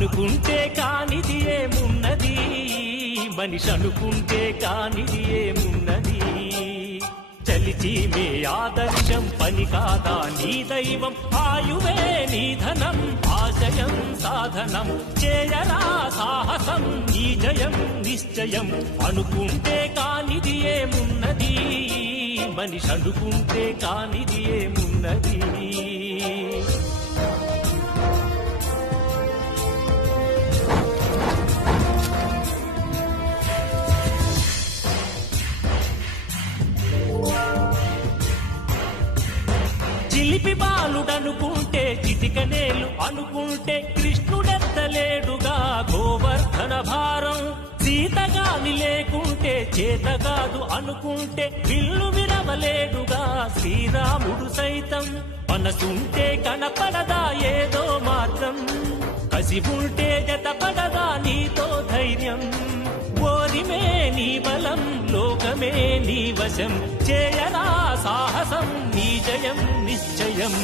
అనుకుంటే కానిది ఏమున్నది, మనిషి అనుకుంటే కానిది ఏమున్నది. చలిచి మే ఆదర్శం పని కాదా నీ దైవం, ఆయువే నీ ధనం ఆశయం సాధనం. చేయరా సాహసం ఈ జయం నిశ్చయం, అనుకుంటే కానిది ఏమున్నది, మనిషి అనుకుంటే కానిది ఏమున్నది. చిలిపి బాలుడనుకుంటే చిటికనేలు అనుకుంటే కృష్ణుడెత్తలేడుగా గోవర్ధన భారం. సీతగాని లేకుంటే చేతగాదు అనుకుంటే విల్లు విరవలేడుగా శ్రీరాముడు సైతం. మనసుంటే కనపడదా ఏదో మార్గం, కసి ఉంటే జతపడదా నీతో ధైర్యం. ఓరిమే నీ బలం లోకమే నీ వశం, చేయరా సాహసం నీ జయం నిశ్చయం.